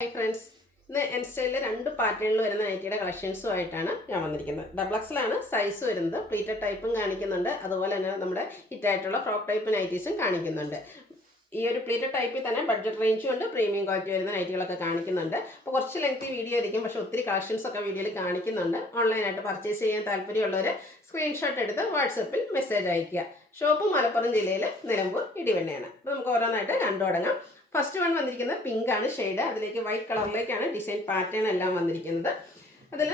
Hi friends, ഇന്ന് N സ്റ്റൈലിൽ രണ്ട് പാറ്റേണിൽ വരുന്ന നൈറ്റിയുടെ കളക്ഷൻസുമായിട്ടാണ് ഞാൻ വന്നിരിക്കുന്നത്. ഡബിൾ എക്സലാണ് സൈസ് വരുന്നത്. പ്ലീറ്റഡ് ടൈപ്പും കാണിക്കുന്നുണ്ട്, അതുപോലെ തന്നെ നമ്മുടെ ഹിറ്റായിട്ടുള്ള ഫ്രോക്ക് ടൈപ്പ് നൈറ്റീസും കാണിക്കുന്നുണ്ട്. ഈ ഒരു പ്ലീറ്റഡ് ടൈപ്പിൽ തന്നെ ബഡ്ജറ്റ് റേഞ്ചും ഉണ്ട്, പ്രീമിയം ക്വാളിറ്റി വരുന്ന നൈറ്റികളൊക്കെ കാണിക്കുന്നുണ്ട്. അപ്പോൾ കുറച്ച് ലെങ്തി വീഡിയോ ആയിരിക്കും, പക്ഷേ ഒത്തിരി കളക്ഷൻസ് ഒക്കെ വീഡിയോയിൽ കാണിക്കുന്നുണ്ട്. ഓൺലൈനായിട്ട് പർച്ചേസ് ചെയ്യാൻ താല്പര്യമുള്ളവർ സ്ക്രീൻഷോട്ട് എടുത്ത് വാട്സപ്പിൽ മെസ്സേജ് അയയ്ക്കുക. ഷോപ്പ് മലപ്പുറം ജില്ലയിൽ നിലമ്പൂർ ഇടിവണ്ണയാണ്. അപ്പോൾ നമുക്ക് ഓരോന്നായിട്ട് കണ്ടു തുടങ്ങാം. ഫസ്റ്റ് വൺ വന്നിരിക്കുന്നത് പിങ്ക് ആണ് ഷെയ്ഡ്. അതിലേക്ക് വൈറ്റ് കളറിലേക്കാണ് ഡിസൈൻ പാറ്റേൺ എല്ലാം വന്നിരിക്കുന്നത്. അതിൽ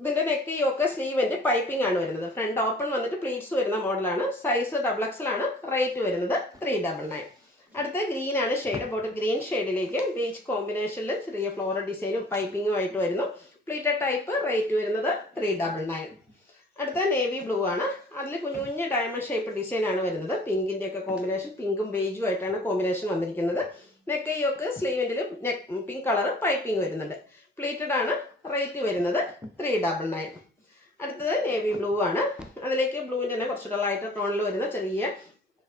ഇതിൻ്റെ നെക്ക് യോക്ക് സ്ലീവിൻ്റെ പൈപ്പിംഗ് ആണ് വരുന്നത്. ഫ്രണ്ട് ഓപ്പൺ വന്നിട്ട് പ്ലീറ്റ്സ് വരുന്ന മോഡലാണ്. Size double എക്സലാണ്. റേറ്റ് വരുന്നത് 399. അടുത്ത ഗ്രീൻ ആണ് ഷെയ്ഡ്. ബോട്ടിൽ ഗ്രീൻ ഷെയ്ഡിലേക്ക് ബീച്ച് കോമ്പിനേഷനിൽ ചെറിയ ഫ്ലോറൽ ഡിസൈനും പൈപ്പിങ്ങുമായിട്ട് വരുന്നു. Pleated type. റേറ്റ് വരുന്നത് 399. അടുത്ത നേവി ബ്ലൂ ആണ്. അതിൽ കുഞ്ഞു കുഞ്ഞ് ഡയമണ്ട് ഷേപ്പ് ഡിസൈനാണ് വരുന്നത്. പിങ്കിൻ്റെ ഒക്കെ കോമ്പിനേഷൻ, പിങ്കും ബേജും ആയിട്ടാണ് കോമ്പിനേഷൻ വന്നിരിക്കുന്നത്. നെക്ക് യോക്ക് സ്ലീവിൻ്റെ പിങ്ക് കളർ പൈപ്പിംഗ് വരുന്നുണ്ട്. പ്ലീറ്റഡ് ആണ്. റേറ്റ് വരുന്നത് 399. അടുത്തത് നേവി ബ്ലൂ ആണ്. അതിലേക്ക് ബ്ലൂവിൻ്റെ തന്നെ കുറച്ചുകൂടെ ലൈറ്റർ ടോണിൽ വരുന്ന ചെറിയ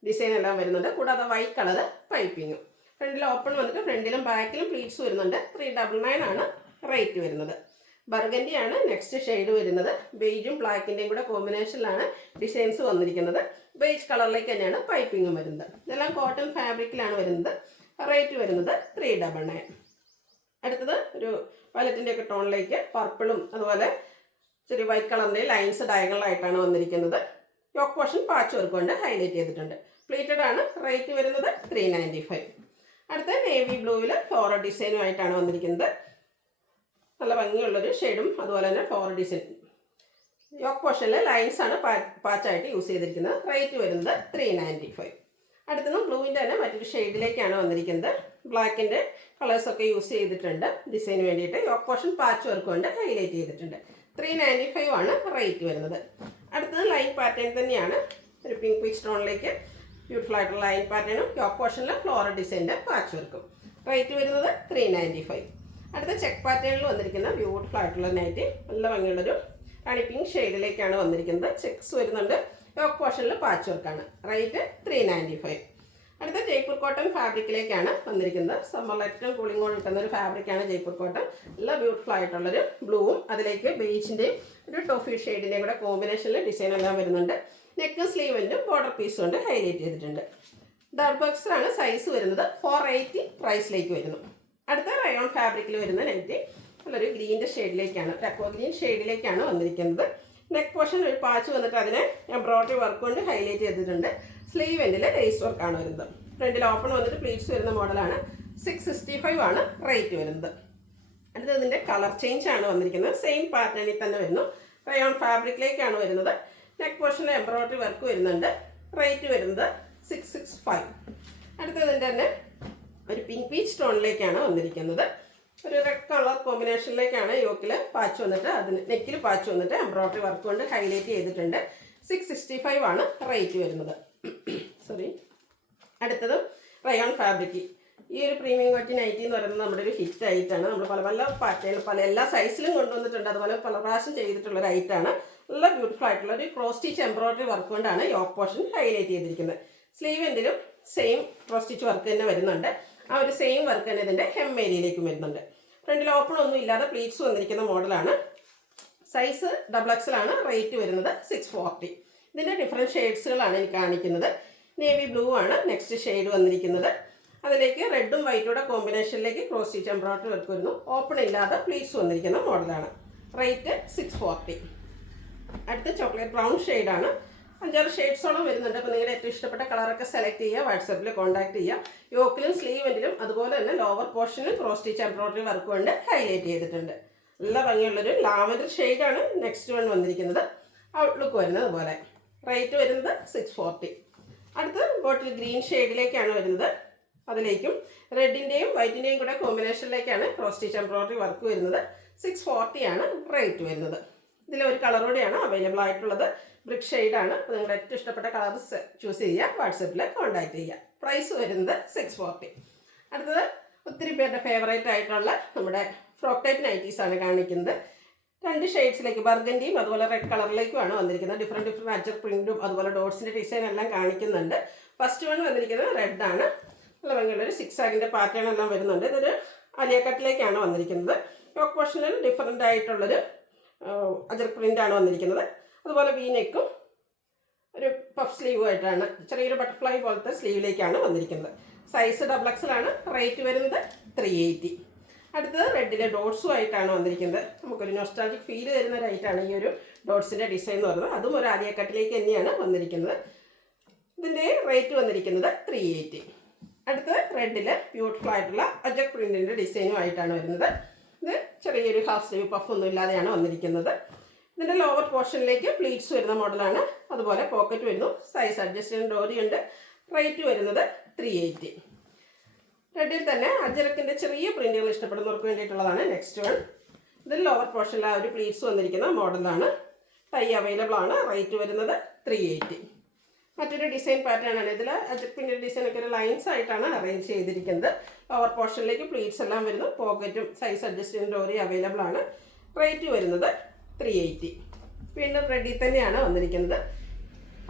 ഡിസൈൻ എല്ലാം വരുന്നുണ്ട്. കൂടാതെ വൈറ്റ് കളർ പൈപ്പിങ്ങും. ഫ്രണ്ടിൽ ഓപ്പൺ വന്നിട്ട് ഫ്രണ്ടിലും ബാക്കിലും പ്ലീറ്റ്സ് വരുന്നുണ്ട്. 399 ആണ് റേറ്റ് വരുന്നത്. ബർഗൻഡി ആണ് നെക്സ്റ്റ് ഷെയ്ഡ് വരുന്നത്. ബേജും ബ്ലാക്കിൻ്റെയും കൂടെ കോമ്പിനേഷനിലാണ് ഡിസൈൻസ് വന്നിരിക്കുന്നത്. ബേജ് കളറിലേക്ക് തന്നെയാണ് പൈപ്പിങ്ങും വരുന്നത്. ഇതെല്ലാം കോട്ടൺ ഫാബ്രിക്കിലാണ് വരുന്നത്. റേറ്റ് വരുന്നത് 399. അടുത്തത് ഒരു വയലറ്റിൻ്റെ ഒക്കെ ടോണിലേക്ക് പർപ്പിളും അതുപോലെ ചെറിയ വൈറ്റ് കളറിൻ്റെ ലൈൻസ് ഡയഗണലായിട്ടാണ് വന്നിരിക്കുന്നത്. യോക്ക് പോർഷൻ പാച്ച് വർക്ക് കൊണ്ട് ഹൈലൈറ്റ് ചെയ്തിട്ടുണ്ട്. പ്ലീറ്റഡ് ആണ്. റേറ്റ് വരുന്നത് 395. അടുത്ത നേവി ബ്ലൂവിൽ ഫ്ലോറൽ ഡിസൈനുമായിട്ടാണ് വന്നിരിക്കുന്നത്. നല്ല ഭംഗിയുള്ളൊരു ഷെയ്ഡും അതുപോലെ തന്നെ ഫ്ലോറൽ ഡിസൈൻ. യോക്ക് പോർഷനിൽ ലൈൻസ് ആണ് പാച്ചായിട്ട് യൂസ് ചെയ്തിരിക്കുന്നത്. റേറ്റ് വരുന്നത് 395. അടുത്തതും ബ്ലൂവിൻ്റെ തന്നെ മറ്റൊരു ഷെയ്ഡിലേക്കാണ് വന്നിരിക്കുന്നത്. ബ്ലാക്കിൻ്റെ കളേഴ്സൊക്കെ യൂസ് ചെയ്തിട്ടുണ്ട് ഡിസൈന് വേണ്ടിയിട്ട്. യോക്ക് പോർഷൻ പാച്ച് വർക്ക് കൊണ്ട് ഹൈലൈറ്റ് ചെയ്തിട്ടുണ്ട്. 395 ആണ് റേറ്റ് വരുന്നത്. അടുത്തത് ലൈൻ പാറ്റേൺ തന്നെയാണ്. ഒരു പിങ്ക് പീച്ച് ടോണിലേക്ക് ബ്യൂട്ടിഫുൾ ആയിട്ടുള്ള ലൈൻ പാറ്റേണും യോക്ക് പോർഷനിൽ ഫ്ലോറൽ ഡിസൈൻ്റെ പാച്ച് വർക്കും. റേറ്റ് വരുന്നത് 395. അടുത്ത ചെക്ക് പാറ്റേണിൽ വന്നിരിക്കുന്ന ബ്യൂട്ടിഫുൾ ആയിട്ടുള്ള നൈറ്റി. നല്ല ഭംഗിയുള്ളൊരു റാണി പിങ്ക് ഷെയ്ഡിലേക്കാണ് വന്നിരിക്കുന്നത്. ചെക്സ് വരുന്നുണ്ട്. യോക്ക് പോർഷനിൽ പാച്ച് വർക്കാണ്. റേറ്റ് 395. അടുത്ത ജയ്പൂർ കോട്ടൺ ഫാബ്രിക്കിലേക്കാണ് വന്നിരിക്കുന്നത്. സമ്മർ ഏറ്റവും കൂളിംഗ് ഓൺ കിട്ടുന്ന ഒരു ഫാബ്രിക്കാണ് ജയ്പൂർ കോട്ടൺ. നല്ല ബ്യൂട്ടിഫുൾ ആയിട്ടുള്ളൊരു ബ്ലൂവും അതിലേക്ക് ബേജിൻ്റെയും ഒരു ടോഫി ഷെയ്ഡിൻ്റെയും കൂടെ കോമ്പിനേഷനിൽ ഡിസൈൻ എല്ലാം വരുന്നുണ്ട്. നെക്ക് സ്ലീവിൻ്റെ ബോർഡർ പീസ് കൊണ്ട് ഹൈലൈറ്റ് ചെയ്തിട്ടുണ്ട്. ഡബിൾ എക്സലാണ് സൈസ് വരുന്നത്. 480 പ്രൈസിലേക്ക് വരുന്നു. അടുത്ത റയോൺ ഫാബ്രിക്കിൽ വരുന്ന നൈറ്റി നല്ലൊരു ഗ്രീൻ്റെ ഷെയ്ഡിലേക്കാണ്, അക്വ ഗ്രീൻ ഷെയ്ഡിലേക്കാണ് വന്നിരിക്കുന്നത്. നെക്ക് പോർഷൻ ഒരു പാച്ച് വന്നിട്ട് അതിനെ എംബ്രോയിഡറി വർക്ക് കൊണ്ട് ഹൈലൈറ്റ് ചെയ്തിട്ടുണ്ട്. സ്ലീവ് എൻഡിൽ ലേസ് വർക്കാണ് വരുന്നത്. ഫ്രണ്ടിൽ ഓപ്പൺ വന്നിട്ട് പ്ലീറ്റ്സ് വരുന്ന മോഡലാണ്. 665 ആണ് റേറ്റ് വരുന്നത്. അടുത്തത് ഇതിൻ്റെ കളർ ചേഞ്ച് ആണ് വന്നിരിക്കുന്നത്. സെയിം പാറ്റേണിൽ തന്നെ വരുന്നു. റയോൺ ഫാബ്രിക്കിലേക്കാണ് വരുന്നത്. നെക്ക് പോർഷനിൽ എംബ്രോയിഡറി വർക്ക് വരുന്നുണ്ട്. റേറ്റ് വരുന്നത് 665. അടുത്തതിൻ്റെ തന്നെ ഒരു പിങ്ക് പീച്ച് ടോണിലേക്കാണ് വന്നിരിക്കുന്നത്. ഒരു റെഡ് കളർ കോമ്പിനേഷനിലേക്കാണ് യോക്കിൽ പാച്ച് വന്നിട്ട് അതിന് നെക്കിൽ പാച്ച് വന്നിട്ട് എംബ്രോയിഡറി വർക്ക് കൊണ്ട് ഹൈലൈറ്റ് ചെയ്തിട്ടുണ്ട്. 665 ആണ് റേറ്റ് വരുന്നത്. സോറി. അടുത്തതും റയോൺ ഫാബ്രിക്. ഈ ഒരു പ്രീമിയം ക്വാളിറ്റി നൈറ്റി എന്ന് പറയുന്നത് നമ്മുടെ ഒരു ഹിറ്റ് ഐറ്റാണ്. നമ്മൾ പല പല പാറ്റേൺ എല്ലാ സൈസിലും കൊണ്ടുവന്നിട്ടുണ്ട്. അതുപോലെ പല പ്രാവശ്യം ചെയ്തിട്ടുള്ളൊരു ഐറ്റാണ്. നല്ല ബ്യൂട്ടിഫുൾ ആയിട്ടുള്ള ഒരു ക്രോസ് സ്റ്റിച്ച് എംബ്രോയിഡറി വർക്ക് കൊണ്ടാണ് യോക്ക് പോർഷൻ ഹൈലൈറ്റ് ചെയ്തിരിക്കുന്നത്. സ്ലീവ് എൻഡിലും സെയിം ക്രോസ് സ്റ്റിച്ച് വർക്ക് തന്നെ വരുന്നുണ്ട്. ആ ഒരു സെയിം വർക്ക് തന്നെ ഇതിൻ്റെ ഹെം ഏരിയയിലേക്കും വരുന്നുണ്ട്. ഫ്രണ്ടിൽ ഓപ്പൺ ഒന്നും ഇല്ലാതെ പ്ലീറ്റ്സ് വന്നിരിക്കുന്ന മോഡലാണ്. Size double എക്സലാണ്. റേറ്റ് വരുന്നത് 640. ഇതിൻ്റെ ഡിഫറെൻറ്റ് ഷെയ്ഡ്സുകളാണ് എനിക്ക് കാണിക്കുന്നത്. നേവി ബ്ലൂ ആണ് നെക്സ്റ്റ് ഷെയ്ഡ് വന്നിരിക്കുന്നത്. അതിലേക്ക് റെഡും വൈറ്റൂടെ കോമ്പിനേഷനിലേക്ക് ക്രോസ് സ്റ്റിച്ച് എംബ്രോയിഡറി വർക്ക് വരുന്നു. ഓപ്പൺ ഇല്ലാതെ പ്ലീറ്റ്സ് വന്നിരിക്കുന്ന മോഡലാണ്. റേറ്റ് 640. അടുത്ത ചോക്ലേറ്റ് ബ്രൗൺ ഷെയ്ഡാണ്. 5-6 ഷെയ്ഡ്സോളം വരുന്നുണ്ട്. അപ്പോൾ നിങ്ങളുടെ ഏറ്റവും ഇഷ്ടപ്പെട്ട കളറൊക്കെ സെലക്ട് ചെയ്യുക, വാട്സപ്പിൽ കോൺടാക്ട് ചെയ്യുക. യോക്കിലും സ്ലീവെൻറ്റിലും അതുപോലെ തന്നെ ലോവർ പോർഷനിലും ക്രോസ് സ്റ്റിച്ച് എംബ്രോയിഡറി വർക്ക് കൊണ്ട് ഹൈലൈറ്റ് ചെയ്തിട്ടുണ്ട്. നല്ല ഭംഗിയുള്ളൊരു ലാവൻഡർ ഷെയ്ഡാണ് നെക്സ്റ്റ് വൺ വന്നിരിക്കുന്നത്. ഔട്ട്ലുക്ക് വരുന്നത് അതുപോലെ. റേറ്റ് വരുന്നത് 640. അടുത്ത് ബോട്ടിൽ ഗ്രീൻ ഷെയ്ഡിലേക്കാണ് വരുന്നത്. അതിലേക്കും റെഡിൻ്റെയും വൈറ്റിൻ്റെയും കൂടെ കോമ്പിനേഷനിലേക്കാണ് ക്രോസ് സ്റ്റിച്ച് എംബ്രോയിഡറി വർക്ക് വരുന്നത്. 640 ആണ് റേറ്റ് വരുന്നത്. ഇതിലൊരു കളറോടെയാണ് അവൈലബിൾ ആയിട്ടുള്ളത്. ബ്രിക്ക് ഷെയ്ഡാണ്. അപ്പോൾ നിങ്ങളുടെ ഏറ്റവും ഇഷ്ടപ്പെട്ട കളർ ചൂസ് ചെയ്യുക, വാട്സപ്പിൽ കോൺടാക്ട് ചെയ്യുക. പ്രൈസ് വരുന്നത് 640. അടുത്തത് ഒത്തിരി പേരുടെ ഫേവറേറ്റ് ആയിട്ടുള്ള നമ്മുടെ ഫ്രോക്ക് ടൈപ്പ് നൈറ്റീസാണ് കാണിക്കുന്നത്. 2 ഷെയ്ഡ്സിലേക്ക് ബർഗൻഡിയും അതുപോലെ റെഡ് കളറിലേക്കുമാണ് വന്നിരിക്കുന്നത്. ഡിഫറെൻറ്റ് അച്ചർ പ്രിൻറ്റും അതുപോലെ ഡോട്ട്സിൻ്റെ ഡിസൈൻ എല്ലാം കാണിക്കുന്നുണ്ട്. ഫസ്റ്റ് വൺ വന്നിരിക്കുന്നത് റെഡാണ്. നല്ല ഭംഗിയുള്ളൊരു സിക്സ് ആഗിൻ്റെ പാറ്റേൺ എല്ലാം വരുന്നുണ്ട്. ഇതൊരു ആലിയ കട്ടിലേക്കാണ് വന്നിരിക്കുന്നത്. യോക്ക് പോർഷനിൽ ഡിഫറൻ്റ് ആയിട്ടുള്ളൊരു അജർക്ക് പ്രിൻ്റാണ് വന്നിരിക്കുന്നത്. അതുപോലെ വി നെക്കും ഒരു പഫ് സ്ലീവുമായിട്ടാണ് ചെറിയൊരു ബട്ടർഫ്ലൈ പോലത്തെ സ്ലീവിലേക്കാണ് വന്നിരിക്കുന്നത്. Size XXL. റേറ്റ് വരുന്നത് 380. അടുത്തത് റെഡിലെ ഡോട്ട്സും ആയിട്ടാണ് വന്നിരിക്കുന്നത്. നമുക്കൊരു നൊസ്റ്റാൾജിക് ഫീൽ തരുന്ന ഒരു ഐറ്റാണ് ഈ ഒരു ഡോട്ട്സിൻ്റെ ഡിസൈൻ എന്ന് പറയുന്നത്. അതും ഒരു ആലിയ കട്ടിലേക്ക് തന്നെയാണ് വന്നിരിക്കുന്നത്. ഇതിൻ്റെ റേറ്റ് വന്നിരിക്കുന്നത് 380. അടുത്തത് റെഡിൽ ബ്യൂട്ടിഫുൾ ആയിട്ടുള്ള അജക് പ്രിൻറ്റിൻ്റെ ഡിസൈനുമായിട്ടാണ് വരുന്നത്. ഇത് ചെറിയൊരു ഹാഫ് സ്ലീവ് പഫ് ഒന്നും ഇല്ലാതെയാണ് വന്നിരിക്കുന്നത്. ഇതിൻ്റെ ലോവർ പോർഷനിലേക്ക് പ്ലീറ്റ്സ് വരുന്ന മോഡലാണ്. അതുപോലെ പോക്കറ്റ് വരുന്നു. Size adjustment ഡോറിയുണ്ട്. റേറ്റ് വരുന്നത് 380. റെഡിൽ തന്നെ അജരക്കിൻ്റെ ചെറിയ പ്രിൻറ്റുകൾ ഇഷ്ടപ്പെടുന്നവർക്ക് വേണ്ടിയിട്ടുള്ളതാണ് നെക്സ്റ്റ് വൺ. ഇതിൽ ലോവർ പോർഷനിൽ ആ ഒരു പ്ലീറ്റ്സ് വന്നിരിക്കുന്ന മോഡലാണ്. ടൈ അവൈലബിൾ ആണ്. റേറ്റ് വരുന്നത് 380. മറ്റൊരു ഡിസൈൻ പാറ്റേൺ ആണ്. ഇതിൽ അജക്കിൻ്റെ ഡിസൈനൊക്കെ ഒരു ലൈൻസ് ആയിട്ടാണ് അറേഞ്ച് ചെയ്തിരിക്കുന്നത്. ലോവർ പോർഷനിലേക്ക് പ്ലീറ്റ്സ് എല്ലാം വരുന്നു. പോക്കറ്റും സൈസ് അഡ്ജസ്റ്റ്മെൻറ്റ് ഡോറി അവൈലബിൾ ആണ്. റേറ്റ് വരുന്നത് 380. വീണ്ടും റെഡിൽ തന്നെയാണ് വന്നിരിക്കുന്നത്.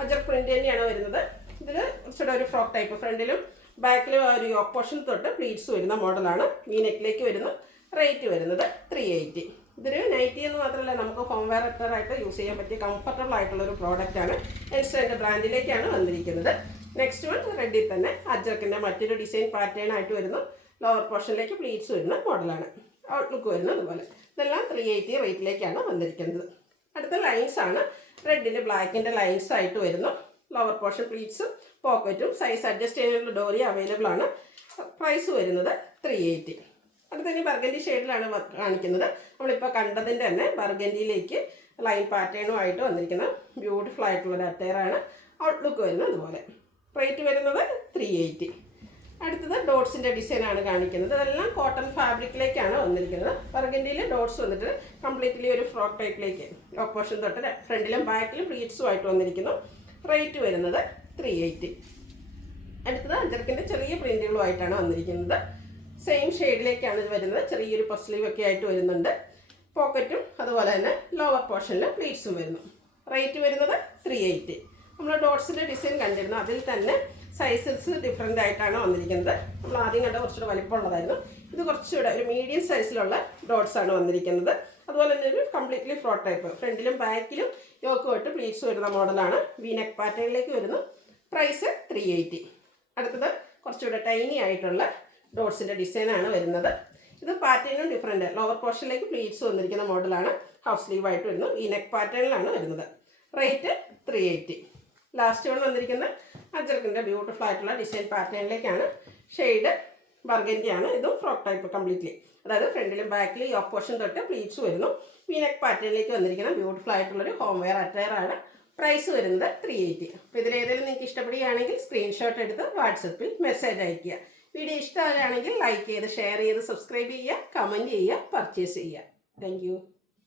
അജക് പ്രിൻ്റ് തന്നെയാണ് വരുന്നത്. ഇതിൽ കുറച്ചുകൂടെ ഒരു ഫ്രോക്ക് ടൈപ്പ് ഫ്രണ്ടിലും ബാക്കിലും ആ ഒരു യോക്ക് പോർഷൻ തൊട്ട് പ്ലീറ്റ്സ് വരുന്ന മോഡലാണ്. വി നെക്കിലേക്ക് വരുന്നു. റേറ്റ് വരുന്നത് 380. ഇതൊരു നൈറ്റി എന്ന് മാത്രമല്ല നമുക്ക് ഹോം വെയർ ആയിട്ട് യൂസ് ചെയ്യാൻ പറ്റിയ കംഫർട്ടബിൾ ആയിട്ടുള്ളൊരു പ്രോഡക്റ്റാണ്. എൻസ്റ്റൻ്റെ ബ്രാൻഡിലേക്കാണ് വന്നിരിക്കുന്നത്. നെക്സ്റ്റ് വൺ റെഡിൽ തന്നെ അജക്കിൻ്റെ മറ്റൊരു ഡിസൈൻ പാറ്റേൺ ആയിട്ട് വരുന്നു. ലോവർ പോർഷനിലേക്ക് പ്ലീറ്റ്സ് വരുന്ന മോഡലാണ്. ഔട്ട്ലുക്ക് വരുന്നത് അതുപോലെ. ഇതെല്ലാം 380 റേറ്റിലേക്കാണ് വന്നിരിക്കുന്നത്. അടുത്ത ലൈൻസ് ആണ്. റെഡിൽ ബ്ലാക്കിൻ്റെ ലൈൻസ് ആയിട്ട് വരുന്നു. ലോവർ പോർഷൻ പ്ലീറ്റ്സും പോക്കറ്റും സൈസ് അഡ്ജസ്റ്റ് ചെയ്യാനുള്ള ഡോറി അവൈലബിൾ ആണ്. പ്രൈസ് വരുന്നത് 380. അടുത്ത ഇനി ബർഗൻഡി ഷെയ്ഡിലാണ് കാണിക്കുന്നത്. നമ്മളിപ്പോൾ കണ്ടതിൻ്റെ തന്നെ ബർഗൻഡിയിലേക്ക് ലൈൻ പാറ്റേണുമായിട്ട് വന്നിരിക്കുന്ന ബ്യൂട്ടിഫുൾ ആയിട്ടുള്ളൊരു അറ്റയറാണ്. ഔട്ട്ലുക്ക് വരുന്നത് അതുപോലെ. റേറ്റ് വരുന്നത് 380. അടുത്തത് ഡോട്ട്സിൻ്റെ ഡിസൈനാണ് കാണിക്കുന്നത്. ഇതെല്ലാം കോട്ടൺ ഫാബ്രിക്കിലേക്കാണ് വന്നിരിക്കുന്നത്. ബർഗൻഡിയിൽ ഡോട്ട്സ് വന്നിട്ട് കംപ്ലീറ്റ്ലി ഒരു ഫ്രോക്ക് ടൈപ്പിലേക്ക് യോക്ക് പോർഷൻ തൊട്ട് ഫ്രണ്ടിലും ബാക്കിലും പ്ലീറ്റ്സും ആയിട്ട് വന്നിരിക്കുന്നു. റേറ്റ് വരുന്നത് 380. അടുത്തത് അജർക്കിൻ്റെ ചെറിയ പ്രിൻറ്റുകളുമായിട്ടാണ് വന്നിരിക്കുന്നത്. സെയിം ഷെയ്ഡിലേക്കാണ് ഇത് വരുന്നത്. ചെറിയൊരു പഫ് സ്ലീവ് ഒക്കെ ആയിട്ട് വരുന്നുണ്ട്. പോക്കറ്റും അതുപോലെ തന്നെ ലോവർ പോർഷനിൽ പ്ലീറ്റ്സും വരുന്നു. റേറ്റ് വരുന്നത് 380. നമ്മൾ ഡോട്ട്സിൻ്റെ ഡിസൈൻ കണ്ടിരുന്നു. അതിൽ തന്നെ സൈസസ് ഡിഫറെൻ്റ് ആയിട്ടാണ് വന്നിരിക്കുന്നത്. നമ്മൾ ആദ്യം കണ്ട കുറച്ചുകൂടെ വലിപ്പമുള്ളതായിരുന്നു. ഇത് കുറച്ചുകൂടെ ഒരു മീഡിയം സൈസിലുള്ള ഡോട്ട്സ് ആണ് വന്നിരിക്കുന്നത്. അതുപോലെ തന്നെ ഒരു കംപ്ലീറ്റ്ലി ഫ്രോക്ക് ടൈപ്പ് ഫ്രണ്ടിലും ബാക്കിലും യോക്കുമായിട്ട് പ്ലീറ്റ്സ് വരുന്ന മോഡലാണ്. വി നെക്ക് പാറ്റേണിലേക്ക് വരുന്നു. പ്രൈസ് 380. അടുത്തത് കുറച്ചുകൂടെ ടൈനി ആയിട്ടുള്ള ഡോട്ട്സിൻ്റെ ഡിസൈനാണ് വരുന്നത്. ഇത് പാറ്റേണും ഡിഫറെൻറ്റ്. ലോവർ പോർഷനിലേക്ക് പ്ലീറ്റ്സ് വന്നിരിക്കുന്ന മോഡലാണ്. ഹാഫ് സ്ലീവ് ആയിട്ട് വരുന്നു. ഈ നെക്ക് പാറ്റേണിലാണ് വരുന്നത്. റേറ്റ് 380. ലാസ്റ്റ് വൺ വന്നിരിക്കുന്ന അജർക്കിൻ്റെ ബ്യൂട്ടിഫുൾ ആയിട്ടുള്ള ഡിസൈൻ പാറ്റേണിലേക്കാണ്. ഷെയ്ഡ് ബർഗൻഡിയാണ്. ഇതും ഫ്രോക്ക് ടൈപ്പ് കംപ്ലീറ്റ്ലി. അതായത് ഫ്രണ്ടിലും ബാക്കിലും യോക്ക് പോർഷൻ തൊട്ട് പ്ലീറ്റ്സ് വരുന്നു. വി നെക്ക് പാറ്റേണിലേക്ക് വന്നിരിക്കുന്ന ബ്യൂട്ടിഫുൾ ആയിട്ടുള്ളൊരു ഹോം വെയർ അറ്റയറാണ്. പ്രൈസ് വരുന്നത് 380. അപ്പോൾ ഇതിലേതെങ്കിലും നിങ്ങൾക്ക് ഇഷ്ടപ്പെടുകയാണെങ്കിൽ സ്ക്രീൻഷോട്ട് എടുത്ത് വാട്സപ്പിൽ മെസ്സേജ് അയയ്ക്കുക. വീഡിയോ ഇഷ്ടമാവുകയാണെങ്കിൽ ലൈക്ക് ചെയ്ത് ഷെയർ ചെയ്ത് സബ്സ്ക്രൈബ് ചെയ്യുക, കമൻറ്റ് ചെയ്യുക, പർച്ചേസ് ചെയ്യുക. താങ്ക്